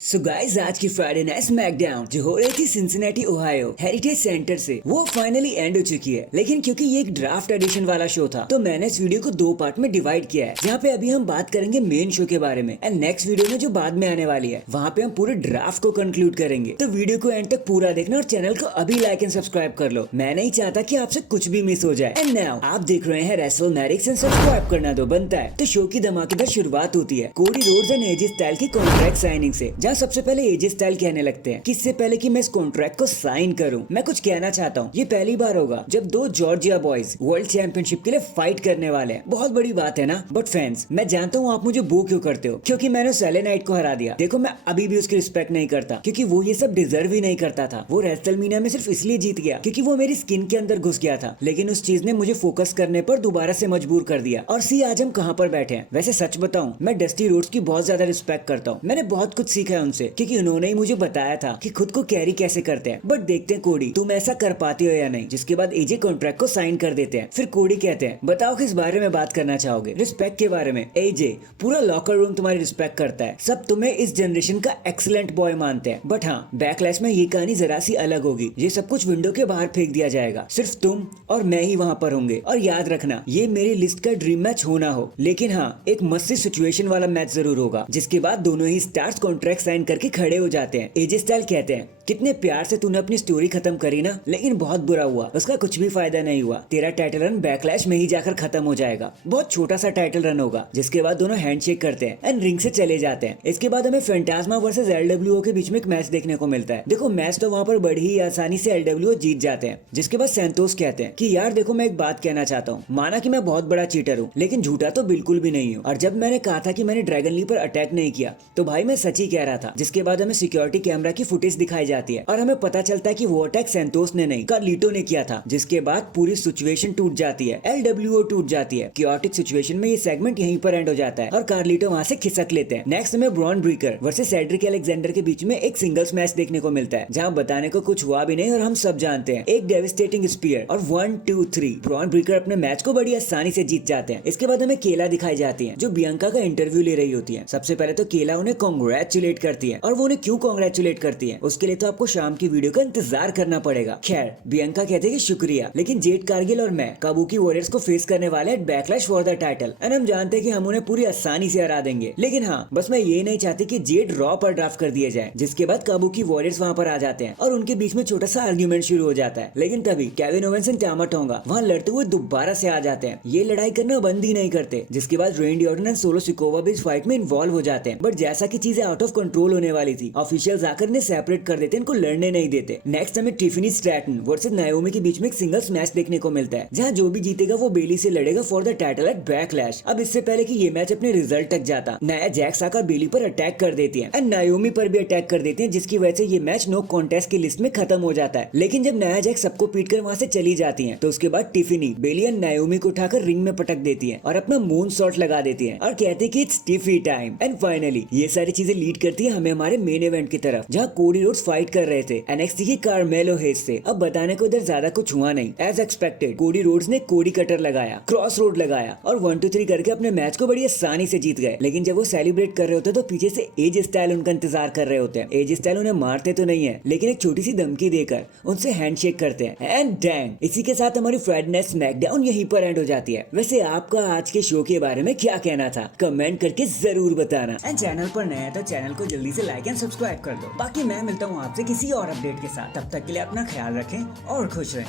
So guys आज की Friday night SmackDown जो हो रही थी सिंसिनेटी ओहायो हेरिटेज सेंटर से वो फाइनली एंड हो चुकी है। लेकिन क्योंकि ये एक ड्राफ्ट एडिशन वाला शो था तो मैंने इस वीडियो को दो पार्ट में डिवाइड किया है, जहाँ पे अभी हम बात करेंगे मेन शो के बारे में एंड नेक्स्ट वीडियो में जो बाद में आने वाली है वहाँ पे हम पूरे ड्राफ्ट को कंक्लूड करेंगे। तो वीडियो को एंड तक पूरा देखना और चैनल को अभी लाइक एंड सब्सक्राइब कर लो। मैं नहीं चाहता कि आपसे कुछ भी मिस हो जाए। एंड नाउ आप देख रहे हैं रेसलमैनिक्स एंड सब्सक्राइब करना तो बनता है। तो शो की धमाकेदार शुरुआत होती है Cody Rhodes and AJ style की कॉन्ट्रैक्ट साइनिंग से, जहाँ सबसे पहले एजे स्टाइल कहने लगते हैं कि इससे पहले कि मैं इस कॉन्ट्रैक्ट को साइन करूं मैं कुछ कहना चाहता हूं। ये पहली बार होगा जब दो जॉर्जिया बॉयज वर्ल्ड चैंपियनशिप के लिए फाइट करने वाले हैं। बहुत बड़ी बात है ना। बट फैंस, मैं जानता हूं आप मुझे बू क्यों करते हो, क्योंकि मैंने सेले नाइट को हरा दिया। देखो, मैं अभी भी उसकी रिस्पेक्ट नहीं करता क्योंकि वो ये सब डिजर्व ही नहीं करता था। वो रेसलमेनिया में सिर्फ इसलिए जीत गया क्योंकि वो मेरी स्किन के अंदर घुस गया था। लेकिन उस चीज ने मुझे फोकस करने पर दोबारा से मजबूर कर दिया। और सी आज हम कहाँ पर बैठे हैं। वैसे सच बताऊं, मैं डस्टी रोड्स की बहुत ज्यादा रिस्पेक्ट करता हूँ। मैंने बहुत कुछ सीखा है उनसे क्योंकि उन्होंने ही मुझे बताया था कि खुद को कैरी कैसे करते हैं। बट देखते हैं कोडी तुम ऐसा कर पाते हो या नहीं। जिसके बाद एजे कॉन्ट्रैक्ट को साइन कर देते हैं। फिर कोडी कहते हैं बताओ किस बारे में बात करना चाहोगे। रिस्पेक्ट के बारे में। एजे, पूरा लॉकर रूम तुम्हारी रिस्पेक्ट करता है। सब तुम्हें इस जनरेशन का एक्सीलेंट बॉय मानते हैं। बट हाँ, बैकलैश में ये कहानी जरा सी अलग होगी। ये सब कुछ विंडो के बाहर फेंक दिया जाएगा। सिर्फ तुम और मैं ही वहाँ पर होंगे। और याद रखना, ये मेरी लिस्ट का ड्रीम मैच होना हो, लेकिन हाँ, एक मस्त सिचुएशन वाला मैच जरूर होगा। जिसके बाद दोनों ही स्टार्स कॉन्ट्रैक्ट साइन करके खड़े हो जाते हैं। एजे स्टाइल कहते हैं कितने प्यार से तूने अपनी स्टोरी खत्म करी ना, लेकिन बहुत बुरा हुआ। उसका कुछ भी फायदा नहीं हुआ। तेरा टाइटल रन बैकलैश में ही जाकर खत्म हो जाएगा। बहुत छोटा सा टाइटल रन होगा। जिसके बाद दोनों हैंडशेक करते हैं एंड रिंग से चले जाते हैं। इसके बाद हमें फैंटास्मा वर्सेस एलडब्ल्यूओ के बीच में एक मैच देखने को मिलता है। देखो, मैच तो वहाँ पर बड़ी ही आसानी से एलडब्ल्यूओ जीत जाते हैं। जिसके बाद सैंतोस कहते हैं कि यार देखो, मैं एक बात कहना चाहता हूँ। माना कि मैं बहुत बड़ा चीटर हूँ, लेकिन झूठा तो बिल्कुल भी नहीं हूँ। और जब मैंने कहा था कि मैंने ड्रैगन ली पर अटैक नहीं किया, तो भाई मैं सच ही कह रहा था। जिसके बाद हमें सिक्योरिटी कैमरा की फुटेज दिखाई जाती है और हमें पता चलता है कि वो अटैक सैंतोस ने नहीं, कार्लिटो ने किया था। जिसके बाद पूरी सिचुएशन टूट जाती है। एलडब्ल्यूओ टूट जाती है। क्योटिक सिचुएशन में ये सेगमेंट यहीं पर एंड हो जाता है और कार्लिटो वहां से खिसक लेते हैं। नेक्स्ट हमें Bron Breakker versus Cedric Alexander के बीच में एक सिंगल्स मैच देखने को मिलता है, जहां बताने को कुछ हुआ भी नहीं और हम सब जानते हैं। एक डेविस्टेटिंग स्पीयर और 1 2 3 ब्रॉन ब्रेकर अपने मैच को बड़ी आसानी से जीत जाते हैं। इसके बाद हमें केला दिखाई जाती है जो बियंका का इंटरव्यू ले रही होती है। सबसे पहले तो केला उन्हें कांग्रेचुलेट करती है। और वो उन्हें क्यों कांग्रेचुलेट करती है उसके लिए तो आपको शाम की वीडियो का इंतजार करना पड़ेगा। खैर, बियंका कहते हैं कि शुक्रिया, लेकिन जेड कारगिल और मैं काबुकी वॉरियर्स को फेस करने वाले हैं backlash for the title and हम जानते हैं कि हम उन्हें पूरी आसानी से हरा देंगे। लेकिन हाँ, बस मैं ये नहीं चाहती कि जेड रॉ पर ड्राफ्ट कर दिए जाए। जिसके बाद काबुकी वॉरियर्स वहाँ पर आ जाते हैं और उनके बीच में छोटा सा आर्ग्यूमेंट शुरू हो जाता है। लेकिन तभी केविन ओवेंस एंड टामा टोंगा वहाँ लड़ते हुए दोबारा से आ जाते हैं। ये लड़ाई करना बंद ही नहीं करते। जिसके बाद रेंडी ऑर्टन एंड सोलो सिकोवा भी इस फाइट में इन्वॉल्व हो जाते हैं। बट जैसा की चीजें आउट ऑफ कंट्रोल होने वाली थी, ऑफिशियल्स आकर इन्हें सेपरेट कर देते हैं, इनको लड़ने नहीं देते। नेक्स्ट हमें टिफनी स्ट्रैटन वर्सेस नायोमी के बीच में एक सिंगल्स मैच देखने को मिलता है, जहां जो भी जीतेगा वो बेली से लड़ेगा for the title at backlash. अब इससे पहले कि ये मैच अपने रिजल्ट तक जाता, नया जैक्स आकर बेली पर अटैक कर देती है एंड नायोमी पर भी अटैक कर देती है, जिसकी वजह से ये मैच नो कॉन्टेस्ट की लिस्ट में खत्म हो जाता है। लेकिन जब नया जैक्स सबको पीट कर वहां से चली जाती है तो उसके बाद टिफनी बेली एंड नायोमी को उठाकर रिंग में पटक देती है और अपना मून शॉट लगा देती है और कहते हैं कि इट्स टिफी टाइम। एंड फाइनली ये सारी चीजें लीड करती है हमें हमारे मेन इवेंट की तरफ, जहाँ कोडी रोड्स फाइट कर रहे थे एनएक्सटी की कार्मेलो हेज से। अब बताने को इधर ज्यादा कुछ हुआ नहीं। एज एक्सपेक्टेड कोडी रोड्स ने कोडी कटर लगाया, क्रॉस रोड लगाया और 1 2 3 करके अपने मैच को बड़ी आसानी से जीत गए। लेकिन जब वो सेलिब्रेट कर रहे होते तो पीछे से एज स्टाइल उनका इंतजार कर रहे होते हैं। एज स्टाइल उन्हें मारते तो नहीं है, लेकिन एक छोटी सी धमकी देकर उनसे हैंडशेक करते हैं एंड डैंग। इसी के साथ हमारी फ्राइडे नाइट स्मैकडाउन यहीं पर एंड हो जाती है। वैसे आपका आज के शो के बारे में क्या कहना था, कमेंट करके जरूर बताना। एंड चैनल पर नया है तो चैनल को जल्दी से लाइक एंड सब्सक्राइब कर दो। बाकी मैं मिलता हूँ आपसे किसी और अपडेट के साथ। तब तक के लिए अपना ख्याल रखें और खुश रहें।